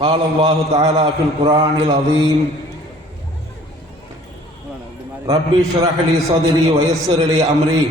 قال الله تعالى في القرآن العظيم ربي اشرح لي صدري ويسر لي أمري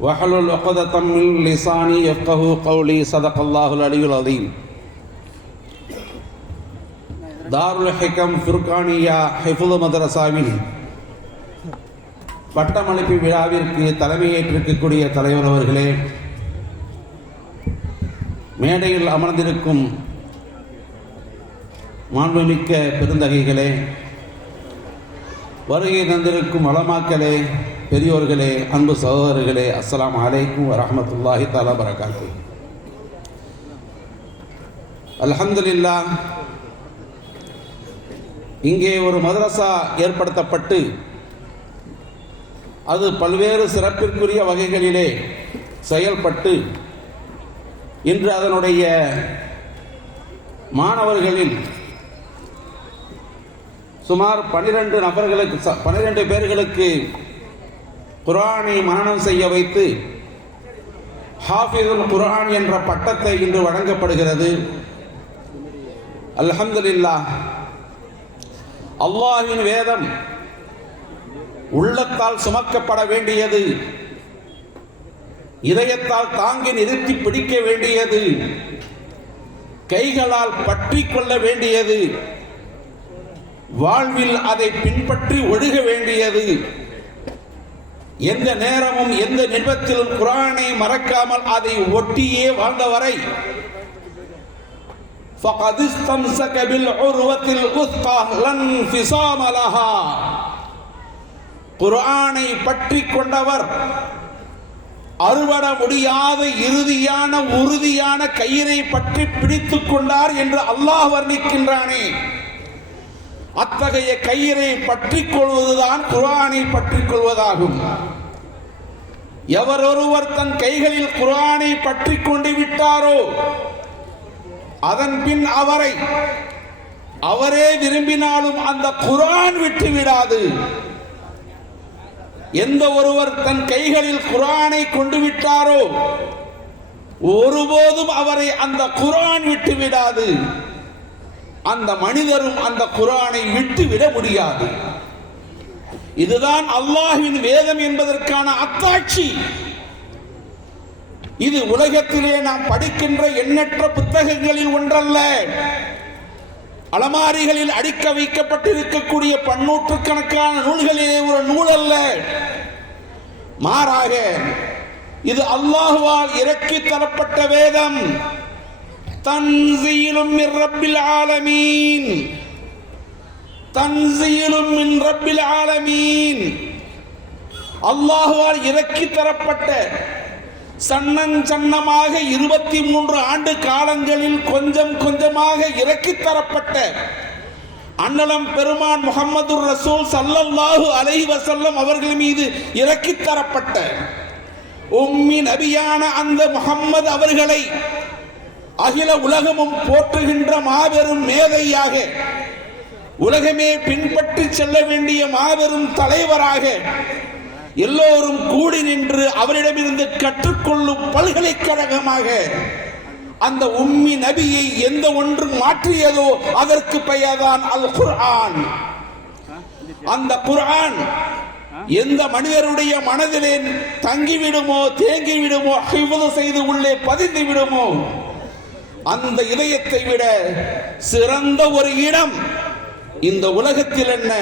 واحلل عقدة من لساني يفقه قولي صدق الله العلي العظيم தாருல் ஹிகம் ஃபுர்கானியா ஹிஃபுல் மதரசாவின் பட்டமளிப்பு விழாவிற்கு தலைமையேற்றிருக்கக்கூடிய தலைவர் அவர்களே மேடையில் அமர்ந்திருக்கும் மாண்புமிக்க பெருந்தகைகளே வருகை தந்திருக்கும் வளமாக்களே பெரியோர்களே அன்பு சகோதரர்களே அஸ்லாம் அலைக்கும் வரமத்துல்லாஹி தாலா பரகாத்து அலமதுல்லா இங்கே ஒரு மதரசா ஏற்படுத்தப்பட்டு அது பல்வேறு சிறப்பிற்குரிய வகைகளிலே செயல்பட்டு இன்று அதனுடைய மாணவர்களில் சுமார் பனிரெண்டு நபர்களுக்கு பனிரெண்டு பேர்களுக்கு குரானை மனநம் செய்ய வைத்து ஹாஃபிதுல் குரான் என்ற பட்டத்தை இன்று வழங்கப்படுகிறது. அல்ஹம்துலில்லாஹ் அல்லாஹின் வேதம் உள்ளத்தால் சுமக்கப்பட வேண்டியது இதயத்தால் தாங்கி நிறுத்தி பிடிக்க வேண்டியது கைகளால் பற்றி கொள்ள வேண்டியது வாழ்வில் அதை பின்பற்றி ஒழுக வேண்டியது எந்த நேரமும் எந்த நிபத்திலும் குரானை மறக்காமல் அதை ஒட்டியே வாழ்ந்தவரை فقد استمسك بالعروة الوثقى لا انفصام لها குர்ஆனை பற்றி கொண்டவர் அறுவட முடியாத இறுதியான உறுதியான கயிறை பற்றி பிடித்துக் கொண்டார் என்று அல்லாஹ் வர்ணிக்கின்றானே. அத்தகைய கயிறை பற்றி கொள்வதுதான் குரானை பற்றிக் கொள்வதாகும். எவரொருவர் தன் கைகளில் குரானை பற்றி கொண்டு விட்டாரோ அதன் பின் அவரை அவரே விரும்பினாலும் அந்த குரான் விட்டு விடாது எந்த ஒருவர் தன் கைகளில் குரானை கொண்டு விட்டாரோ ஒருபோதும் அவரை அந்த குரான் விட்டு விடாது அந்த மனிதரும் அந்த குரானை விட்டு விட முடியாது. இதுதான் அல்லாஹின் வேதம் என்பதற்கான அத்தாட்சி. இது உலகத்திலே நாம் படிக்கின்ற எண்ணற்ற புத்தகங்களில் ஒன்றல்ல. அலமாரிகளில் அடிக்க வைக்கப்பட்டிருக்கக்கூடிய பன்னூற்றுக்கணக்கான நூல்களிலே ஒரு நூல் அல்ல. மாறாக இது அல்லாஹுவால் இறக்கி தரப்பட்ட வேதம். தன்சீலும் ரப்பில் ஆலமீன். தன்சீலும் மின் ரப்பில் ஆலமீன். அல்லாஹுவால் இறக்கி தரப்பட்ட சன்னஞ்சன்னமாக இருபத்தி மூன்று ஆண்டு காலங்களில் கொஞ்சம் கொஞ்சமாக இறக்கி தரப்பட்ட அன்னலம் பெருமான் முகமது ரசூல் சல்லல்லாஹு அலை வசல்லம் அவர்கள் மீது இறக்கி தரப்பட்ட உம்மி நபியான அந்த முகம்மது அவர்களை அகில உலகமும் போற்றுகின்ற மாபெரும் மேதையாக உலகமே பின்பற்றி செல்ல வேண்டிய மாபெரும் தலைவராக எல்லோரும் கூடி நின்று அவரிடமிருந்து கற்றுக்கொள்ளும் பல்கலைக்கழகமாக அந்த உம்மி நபியை எந்த ஒன்று மாற்றியதோ அதற்கு பெயர்தான் அல் குர்ஆன் அந்த குர்ஆன் எந்த மனிதருடைய மனதிலே தங்கிவிடுமோ தேங்கிவிடுமோ அகிவது செய்து உள்ளே பதிந்து விடுமோ அந்த இதயத்தை விட சிறந்த ஒரு இடம் இந்த உலகத்தில் என்ன?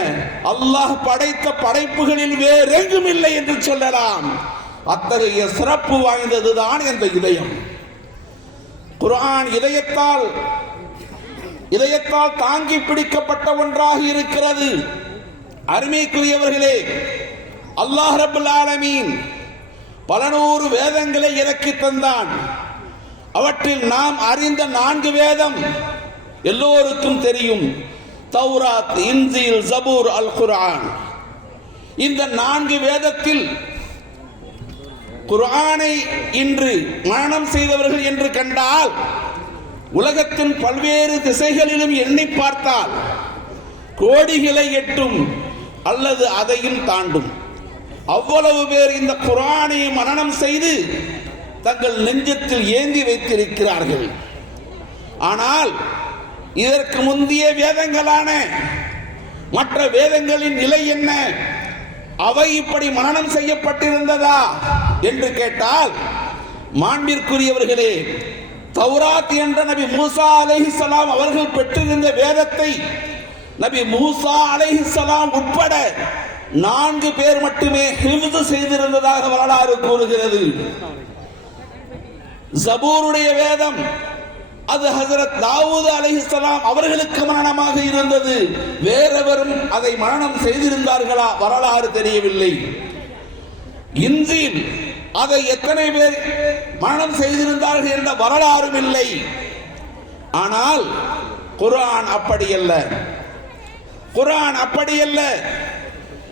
அல்லாஹ் படைத்த படைப்புகளில் வேறெங்கும் இல்லை என்று சொல்லலாம். அத்தகைய சிறப்பு வாய்ந்ததுதான் இந்த இதயம். குரான் இதயத்தால் இதயத்தால் தாங்கி பிடிக்கப்பட்ட ஒன்றாக இருக்கிறது. அருமைக்குரியவர்களே அல்லாஹ் ரபுல் ஆலமீன் பல நூறு வேதங்களை இறக்கி தந்தான். அவற்றில் நாம் அறிந்த நான்கு வேதம் எல்லோருக்கும் தெரியும். தௌராத் இன்ஜில் ஜபூர் அல் குர்ஆன் இந்த நான்கு வேதத்தில் குர்ஆனை இன்று மரணம் செய்தவர்கள் என்று கண்டால் உலகத்தின் பல்வேறு திசைகளிலும் எண்ணி பார்த்தால் கோடிகளை எட்டும் அல்லது அதையும் தாண்டும். அவ்வளவு பேர் இந்த குரானை மரணம் செய்து தங்கள் நெஞ்சத்தில் ஏந்தி வைத்திருக்கிறார்கள். ஆனால் இதற்கு முந்தைய வேதங்களான மற்ற வேதங்களின் நிலை என்ன? அவை இப்படி மனநம் செய்யப்பட்டிருந்ததா என்று கேட்டால் மாண்பிற்குரியவர்களே தௌராத் என்ற நபி மூசா அலைஹிசலாம் அவர்கள் பெற்றிருந்த வேதத்தை நபி மூசா அலைஹிசலாம் உட்பட நான்கு பேர் மட்டுமே ஹிஃப்து செய்திருந்ததாக வரலாறு கூறுகிறது. ஜபூருடைய வேதம் அது ஹசரத் தாவூத் அலிஹலாம் அவர்களுக்கு மரணமாக இருந்தது. வேறெவரும் அதை மரணம் செய்திருந்தார்களா? வரலாறு தெரியவில்லை. இன்றில் அதை எத்தனை பேர் மரணம் செய்திருந்தார்கள் என்ற வரலாறும் இல்லை. ஆனால் குர்ஆன் அப்படியல்ல குரான் அப்படியல்ல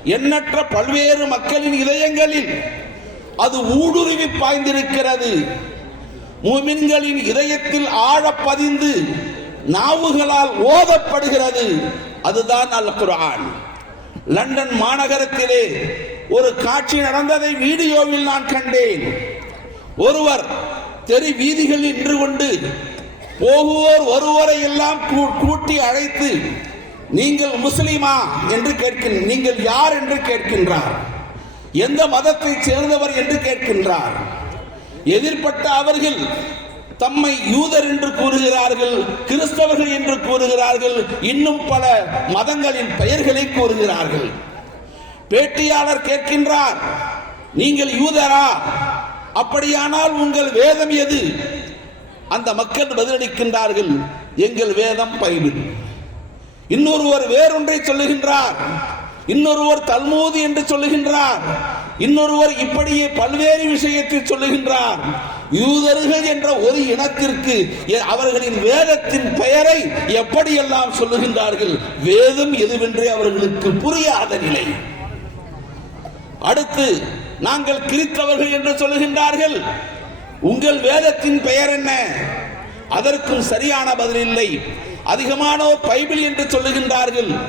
எண்ணற்ற பல்வேறு மக்களின் இதயங்களில் அது ஊடுருவி பாய்ந்திருக்கிறது. மூமின்களின் இதயத்தில் ஆழ பதிந்து நாவுகளால் ஓதப்படுகிறது. அதுதான் அல் குரான் லண்டன் மாநகரத்திலே ஒரு காட்சி நடந்ததை வீடியோவில் நான் கண்டேன். ஒருவர் தெரு வீதிகளில் நின்று கொண்டு போகுவோர் ஒருவரை எல்லாம் கூ- கூட்டி அழைத்து நீங்கள் முஸ்லீமா? என்று கேட்கின்ற நீங்கள் யார்? என்று கேட்கின்றார். எந்த மதத்தைச் சேர்ந்தவர்? என்று கேட்கின்றார். எதிர்பட்ட அவர்கள் தம்மை யூதர் என்று கூறுகிறார்கள் கிறிஸ்தவர்கள் என்று கூறுகிறார்கள் இன்னும் பல மதங்களின் பெயர்களை கூறுகிறார்கள். பேட்டியாளர் கேட்கின்றார் நீங்கள் யூதரா? அப்படியானால் உங்கள் வேதம் எது? அந்த மக்கள் பதிலளிக்கின்றார்கள் எங்கள் வேதம் பைபிள். இன்னொருவர் வேறொன்றை சொல்லுகின்றார் இன்னொருவர் தல்மூது என்று சொல்லுகின்றார். இன்னொருவர் இப்படியே பல்வேறு விஷயத்தில் சொல்லுகின்றார். யூதர்கள் என்ற ஒரு இனத்திற்கு அவர்களின் வேதத்தின் பெயரை எப்படியெல்லாம் சொல்லுகின்றார்கள்? வேதம் எதுவென்றே அவர்களுக்கு புரியாத நிலை. அடுத்து நாங்கள் கிறித்தவர்கள் என்று சொல்லுகின்றார்கள். உங்கள் வேதத்தின் பெயர் என்ன? அதற்கும் சரியான பதில் இல்லை. அதிகமானோர் பைபிள் என்று சொல்லுகின்றார்கள்.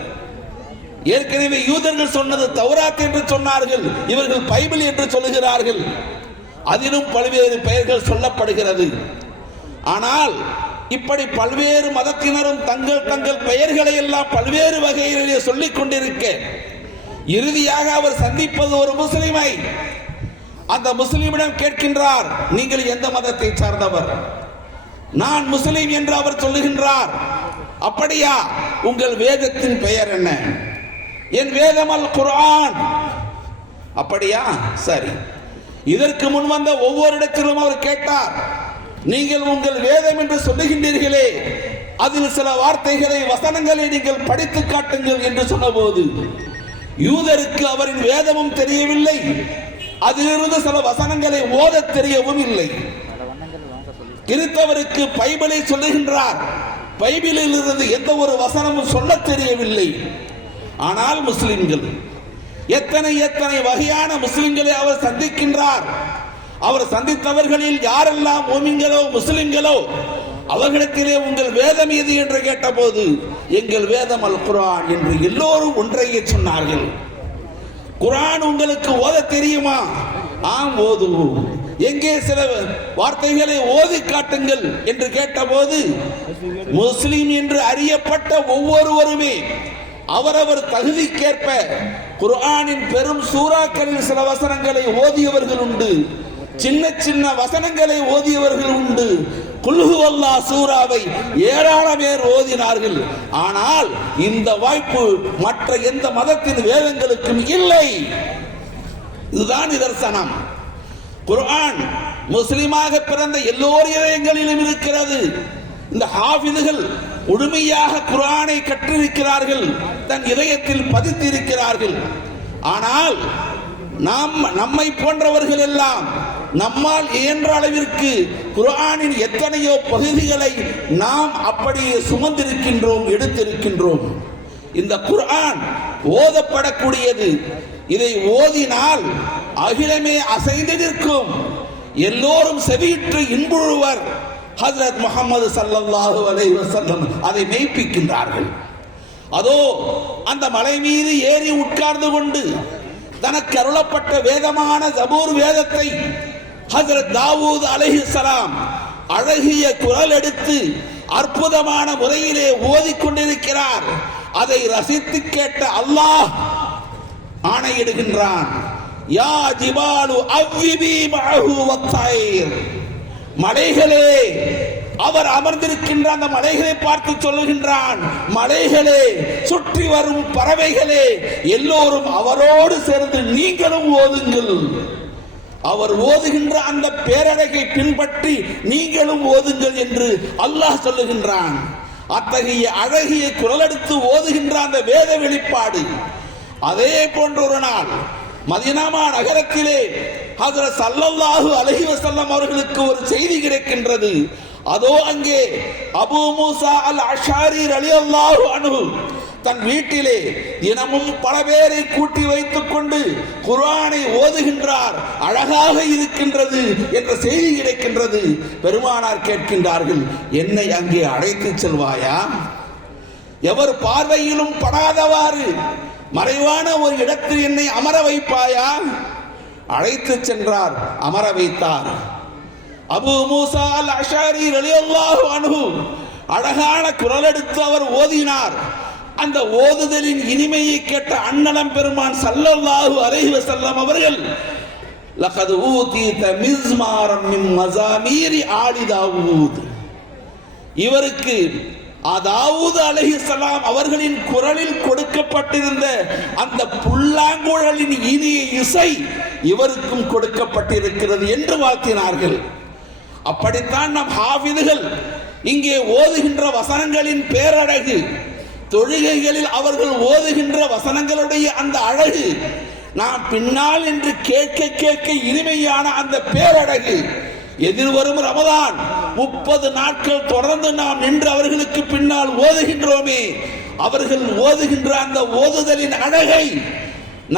ஏற்கனவே யூதர்கள் சொன்னது தௌராத் என்று சொன்னார்கள் இவர்கள் பைபிள் என்று சொல்லுகிறார்கள். அதிலும் பல்வேறு பெயர்கள் சொல்லப்படுகிறது. ஆனால் இப்படி பல்வேறு மதத்தினரும் தங்கள் தங்கள் பெயர்களை எல்லாம் பல்வேறு வகைகளிலே சொல்லிக் கொண்டிருக்க இறுதியாக அவர் சந்திப்பது ஒரு முஸ்லிமை. அந்த முஸ்லிமிடம் கேட்கின்றார் நீங்கள் எந்த மதத்தை சார்ந்தவர்? நான் முஸ்லிம் என்று அவர் சொல்லுகின்றார். அப்படியா உங்கள் வேதத்தின் பெயர் என்ன? என் வேதம் அல் குரான் அப்படியா? சரி. இதற்கு முன் வந்த ஒவ்வொரு இடத்திலும் அவர் கேட்டார் நீங்கள் உங்கள் வேதம் என்று சொல்லுகின்றீர்களே அதில் சில வார்த்தைகளை வசனங்களை நீங்கள் படித்து காட்டுங்கள் என்று சொன்னபோது யூதருக்கு அவரின் வேதமும் தெரியவில்லை. அதிலிருந்து சில வசனங்களை ஓதத் தெரியவும் இல்லை. கிறித்தவருக்கு பைபிளை சொல்லுகின்றார். பைபிளில் இருந்து எந்த ஒரு வசனமும் சொல்லத் தெரியவில்லை. ஆனால் முஸ்லிம்கள் எத்தனை எத்தனை வகையான முஸ்லிம்களை அவர் சந்திக்கின்றார். அவர் சந்தித்தவர்களில் யாரெல்லாம் ஓமிங்களோ முஸ்லிம்களோ அவர்களிடத்திலே உங்கள் வேதம் எது என்று கேட்டபோது எங்கள் வேதம் அல் குரான் என்று எல்லோரும் ஒன்றையே சொன்னார்கள். குரான் உங்களுக்கு ஓத தெரியுமா? ஆம் ஓதுவோம். எங்கே சில வார்த்தைகளை ஓதி காட்டுங்கள் என்று கேட்டபோது முஸ்லிம் என்று அறியப்பட்ட ஒவ்வொருவருமே அவரவர் தகுதிக்கேற்ப குர்ஆனின் பெரும் சூறாக்களில் சில வசனங்களை ஓதியவர்கள் உண்டு. சின்ன சின்ன வசனங்களை ஓதியவர்கள் உண்டு. குல்ஹு அல்லா சூறாவை ஏராளம் பேர் ஓதினார்கள். ஆனால் இந்த வாய்ப்பு மற்ற எந்த மதத்தின் வேதங்களுக்கும் இல்லை. இதுதான் நிதர்சனம். குர்ஆன் முஸ்லிமாக பிறந்த எல்லோர் இதயங்களிலும் இருக்கிறது. இந்த ஹாஃபிதுகள் முழுமையாக குரானை கற்றிருக்கிறார்கள் தன் இதயத்தில் பதித்திருக்கிறார்கள். ஆனால் நாம் நம்மை போன்றவர்கள் எல்லாம் நம்மால் இயன்ற அளவிற்கு குர்ஆனின் எத்தனையோ பகுதிகளை நாம் அப்படியே சுமந்திருக்கின்றோம் எடுத்திருக்கின்றோம். இந்த குர்ஆன் ஓதப்படக்கூடியது. இதை ஓதினால் அகிலமே அசைந்து நிற்கும். எல்லோரும் செவியிற்று இன்புழுவர் ஹசரத் முகமது சல்லல்லாஹு அலைஹி வஸல்லம் அதை மெய்ப்பிக்கின்றார்கள். அதோ அந்த மலை மீது ஏறி உட்கார்ந்து கொண்டு தனக்கு அருளப்பட்ட வேதமான ஜபூர் வேதத்தை ஹசரத் தாவூத் அலைஹிஸ்ஸலாம் அழகிய குரல் எடுத்து அற்புதமான முறையிலே ஓதிக்கொண்டிருக்கிறார் அதை ரசித்து கேட்ட அல்லாஹ் ஆணையிடுகின்றான். யா ஜிபாலு அவ்விபி மஅஹு வத்தாயிர் மலைகளே அவர் அமர்ந்திருக்கின்ற அந்த மலைகளை பார்த்து சொல்லுகின்றான் மலைகளே சுற்றி வரும் பறவைகளே எல்லோரும் அவரோடு சேர்ந்து நீங்களும் ஓதுங்கள். அவர் ஓதுகின்ற அந்த பேரழகை பின்பற்றி நீங்களும் ஓதுங்கள் என்று அல்லாஹ் சொல்லுகின்றான். அத்தகைய அழகிய குரலெடுத்து ஓதுகின்ற அந்த வேத வெளிப்பாடு. அதே போன்ற ஒரு நாள் மதினாமா நகரத்திலே ஹஜரத் சல்லல்லாஹு அலஹி வசல்லம் அவர்களுக்கு ஒரு செய்தி கிடைக்கின்றது. அதோ அங்கே அபூ மூசா அல் அஷாரி ரலியல்லாஹு அனு தன் வீட்டிலே தினமும் பல பேரை கூட்டி வைத்துக் கொண்டு குர்ஆனை ஓதுகின்றார். அழகாக இருக்கின்றது என்ற செய்தி கிடைக்கின்றது. பெருமானார் கேட்கின்றார்கள் என்னை அங்கே அழைத்து செல்வாயா? எவர் பார்வையிலும் படாதவாறு மறைவான ஒரு இடத்தில் என்னை அமர வைப்பாயா? அழைத்து சென்றார் அமர வைத்தார். அபு மூசா அல் அஷாரி ரலியல்லாஹு அன்ஹு அழகான குரல் எடுத்து அவர் ஓதினார். அந்த ஓதுதலின் இனிமையை கேட்ட அண்ணலம் பெருமான் சல்லல்லாஹு அலைஹி வஸல்லம் அவர்கள் லகது ஊதீத மிஸ்மாரம் மின் மசாமீரி ஆலி தாவூத். இவருக்கு அதாவது அலைஹிஸ்ஸலாம் அவர்களின் குரலில் கொடுக்கப்பட்டிருந்த அந்த புல்லாங்குழலின் இனிய இசை இவருக்கும் கொடுக்கப்பட்டிருக்கிறது என்று வாழ்த்தினார்கள். அப்படித்தான் நம் ஹாவிதுகள் இங்கே ஓதுகின்ற வசனங்களின் பேரழகு தொழுகைகளில் அவர்கள் ஓதுகின்ற வசனங்களுடைய அந்த அழகு நாம் பின்னால் என்று கேட்க கேட்க இனிமையான அந்த பேரழகு. எதிர்வரும் ரமதான் முப்பது நாட்கள் தொடர்ந்து நாம் நின்று அவர்களுக்கு பின்னால் ஓதுகின்றோமே. அவர்கள் ஓதுகின்ற அந்த ஓதுதலின் அழகை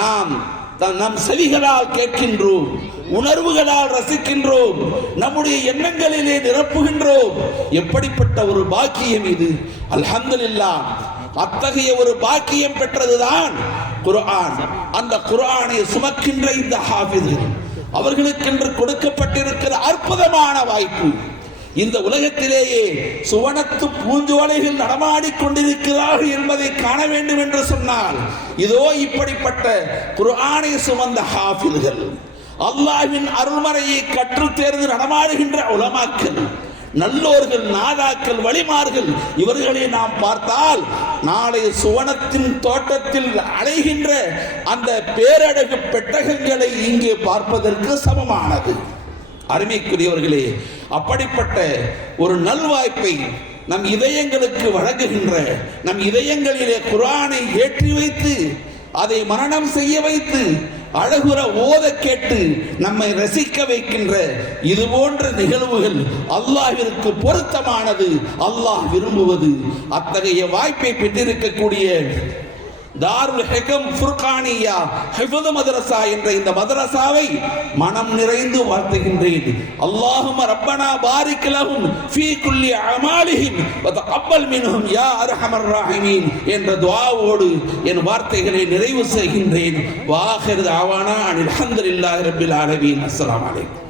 நாம் நம் செவிகளால் கேட்கின்றோம் உணர்வுகளால் ரசிக்கின்றோம் நம்முடைய எண்ணங்களிலே நிரப்புகின்றோம். எப்படிப்பட்ட ஒரு பாக்கியம் இது? அல்ஹம்துலில்லாஹ் அத்தகைய ஒரு பாக்கியம் பெற்றதுதான் குர்ஆன். அந்த குர்ஆனை சுமக்கின்ற இந்த ஹாஃபிዝகள் அவர்களுக்கென்று கொடுக்கப்பட்டிருக்கிற அற்புதமான வாய்ப்பு. இந்த உலகத்திலேயே சுவனத்து பூஞ்சோலைகள் நடமாடி கொண்டிருக்கிறார்கள் என்பதை காண வேண்டும் என்று சொன்னால் இதோ இப்படிப்பட்ட குர்ஆனை சுமந்த ஹாஃபில்கள் அல்லாவின் அருள்மறையை கற்றுத் தேர்ந்து நடமாடுகின்ற உலமாக்கள் நல்லோர்கள் நாதாக்கள் வழிமார்கள் இவர்களை நாம் பார்த்தால் நாளை சுவனத்தின் தோட்டத்தில் அலைகின்ற அந்த பேரழகு பெட்டகங்களை இங்கே பார்ப்பதற்கு சமமானது. அருமைக்குரியவர்களே அப்படிப்பட்ட ஒரு நல்வாய்ப்பை நம் இதயங்களுக்கு வழங்குகின்ற நம் இதயங்களிலே குரானை ஏற்றி வைத்து அதை மரணம் செய்ய வைத்து அழகுற ஓத கேட்டு நம்மை ரசிக்க வைக்கின்ற இது போன்ற நிகழ்வுகள் அல்லாஹிற்கு பொருத்தமானது. அல்லாஹ் விரும்புவது. அத்தகைய வாய்ப்பை பெற்றிருக்கக்கூடிய தாருல் ஹெகம் ஃபுர்கானியா ஹிஃபது மதரசா என்ற இந்த மதரசாவை மனம் நிறைந்து வாழ்த்துகின்றேன். அல்லாஹும்ம ரப்பனா பாரிக் லஹும் ஃபீ குல்லி அமாலிஹிம் வ தகப்பல் மின்ஹும் யா அர்ஹமர் ராஹிமீன் என்ற துஆவோடு என் வார்த்தைகளை நிறைவு செய்கின்றேன். வாஹிர் தாவானா அனில் ஹம்துலில்லாஹி ரப்பில் ஆலமீன். அஸ்ஸலாமு அலைக்கும்.